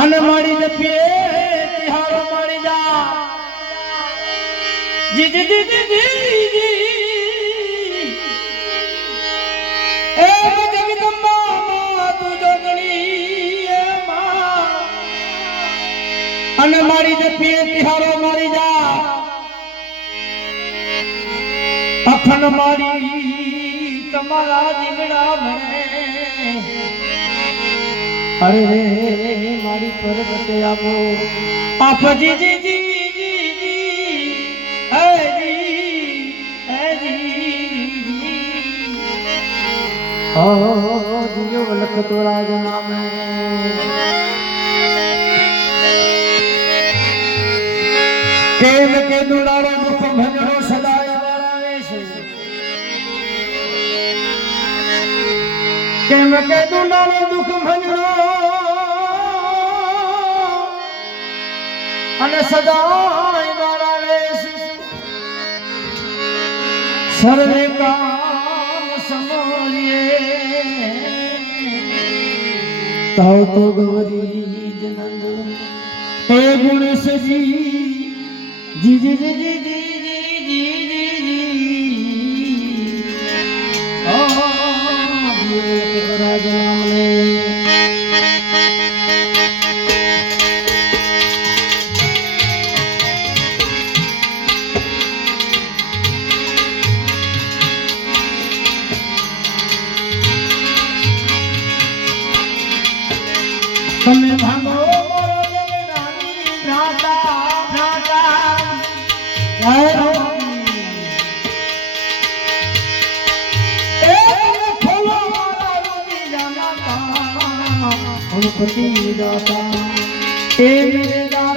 અને મારી જપીએ તિહારો મારી જા જી જી જી જી જી જી. એ જગદંબા મા તું જોગણી, એ મા. અને મારી જપીએ તિહારો મારી જા અખન મારી તમારા દીવડા અરે રે, મારી પરબતે આપો. આપજી જી જી જી જી હજી હજી હો દિયો લખતો રાજ નામે. કેમ કે દુડારો મુખ ભંજરો કેમ કે દુલારો દુઃખ ભજનો? અને સદાય મારા છે સર્વે કામ સમોરીએ તાવ તો ગૌરી જનંદ એ ગુણ સજી જી જી જી જી જી ગણપતિ દાતા એ મેરે